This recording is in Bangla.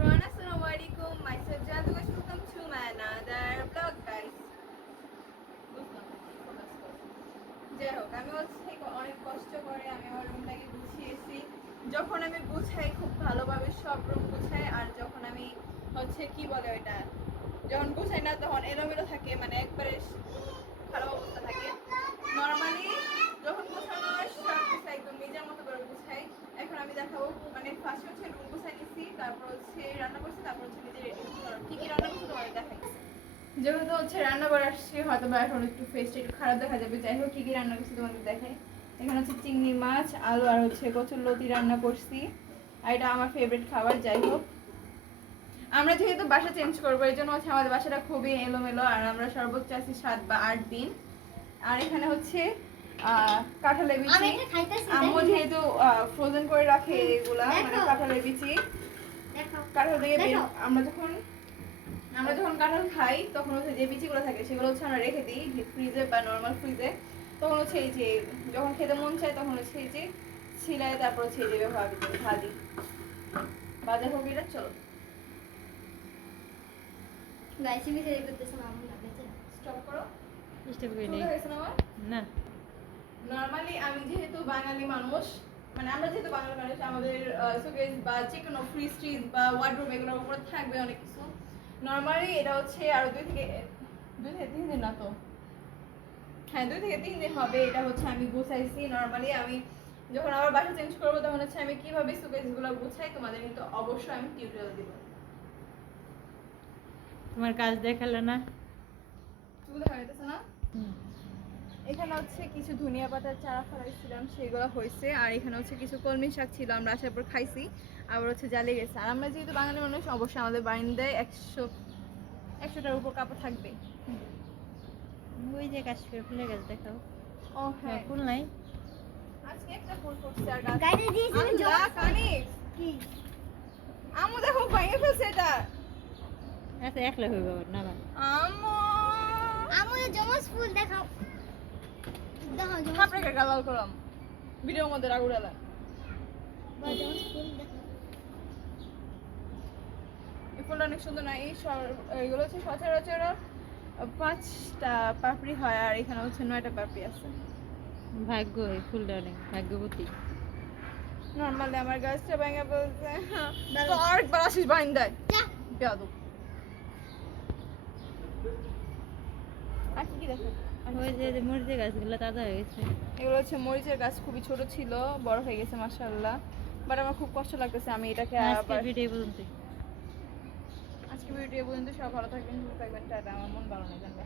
everyone, Assalamualaikum. Myself Jadu, guys. Welcome to my another vlog, guys. যাই হোক, আমি হচ্ছে অনেক কষ্ট করে আমি আমার রুমটাকে গুছিয়েছি। যখন আমি গুছাই খুব ভালোভাবে সব রুম গুছাই, আর যখন আমি হচ্ছে কি বলে ওইটা, যখন গুছাই না তখন এলোমেলো থাকে, মানে একবারে খারাপ অবস্থা থাকে। নর্মালি যখন গোছানো হয় সব কিছু একদম নিজের মতো করে গুছাই। এখন আমি দেখাবো, মানে ফার্স্টে হচ্ছে রুম গুছাই নিচ্ছি, তারপর হচ্ছে রান্না করছি, তারপর হচ্ছে নিজে রেডি কি কি রান্না করছি তোমাদের দেখাই। যেহেতু হচ্ছে রান্না করে আসছি, হয়তো বা এখন একটু ফেসটা একটু খারাপ দেখা যাবে। যাই হোক, কি কি রান্না করছি তোমাদের দেখাই। এখানে হচ্ছে চিংড়ি মাছ, আলু আর হচ্ছে কচুরলতি রান্না করছি, আর এটা আমার ফেভারিট খাবার। যাই হোক, আমরা যেহেতু বাসা চেঞ্জ করবো, এই জন্য হচ্ছে আমাদের বাসাটা খুবই এলোমেলো, আর আমরা সর্বোচ্চ আছি 7 বা 8 দিন। আর এখানে হচ্ছে কাঁঠালের বিচি, আম্মু যেহেতু ফ্রোজেন করে রাখে এগুলা, মানে কাঁঠালের বিচি। কাঁঠাল থেকে আমরা যখন কাঁঠাল খাই তখন হচ্ছে যে বিচিগুলো থাকে সেগুলো হচ্ছে আমরা রেখে দিই ফ্রিজে বা নর্মাল ফ্রিজে। তখন হচ্ছে এই যে যখন খেতে মন চায় তখন হচ্ছে এই যে ছিলায়, তারপর হচ্ছে এই যে ভাজি বাজা হোক। এটা চলো গাইস, আমি তৈরি করতেছি মামু না বেঁচে স্টপ করো। স্টপ করে নেই না। নর্মালি আমি যেহেতু বাঙালি মানুষ, মানে আমরা যেহেতু বাঙালি মানুষ, আমাদের শোকেস বা যে কোনো ফ্রিজ ট্রিজ বা ওয়ার্ডরোব এগুলোর উপরে থাকবে অনেক কিছু। নর্মালি এটা হচ্ছে আরো 2 থেকে 3 দিন, না তো হ্যাঁ 2 থেকে 3 দিন হবে। এটা হচ্ছে আমি গুছাইছি। নর্মালি আমি যখন আবার বাসা চেঞ্জ করবো তখন হচ্ছে আমি কিভাবে শোকেসগুলো গুছাই তোমাদের কিন্তু অবশ্যই আমি টিউটোরিয়াল দিব। তোমার কাজ দেখালে না, চুল দেখা যাইতেছে না। এখানে হচ্ছে কিছু ধনিয়া পাতার চারা ফলাইছিলাম, সেগুলো হয়েছে। আর এখানে হচ্ছে কিছু কলমি শাক ছিল, আমরা আসার পর খাইছি, আবার হচ্ছে জ্বালিয়ে গেছে। আর আমরা যেহেতু বাঙালি মানুষ, অবশ্যই আমাদের বারিন্দায় 100টার উপর কাপড় থাকবে। ওই যে কাশ্মীর ফুলের গাছ দেখাও। ও হ্যাঁ, ফুল নাই আজকে একটা ফুল ফুটছে। আর গাছ গাইতে দিয়েছি আল্লাহ কানিক কি আম্মু দেখো ভেঙে ফেলছে এটা। আচ্ছা, একলা হয়ে যাবে না না। আম্মু আমু জমস ফুল দেখাও দেখাও জমস কাপড়ে গালাল করলাম ভিডিওর মধ্যে রাগুড়ালা। জমস ফুল দেখাও। এই ফুলটা অনেক সুন্দর না? এইগুলো হচ্ছে সচরাচর 5টা পাপড়ি হয়, আর এখানে হচ্ছে 9টা পাপড়ি আছে। ভাগ্য, এই ফুলটা অনেক ভাগ্যবতী। নর্মালি আমার গাছটা ভেঙে বলছে তো আরেকবার আসিস বাইন্দায় বেয়াদব। আর কি কি দেখো, ওই যে মরিচের গাছগুলো তাজা হয়ে গেছে। এগুলো হচ্ছে মরিচের গাছ, খুবই ছোট ছিল, বড় হয়ে গেছে মাশাআল্লাহ। বাট আমার খুব কষ্ট লাগতেছে, আমি এটাকে আজকে ভিডিও পর্যন্ত। আজকে ভিডিও পর্যন্ত। সব ভালো থাকবেন, সুস্থ থাকবেন, টাটা। আমার মন ভালো নেই জানবা।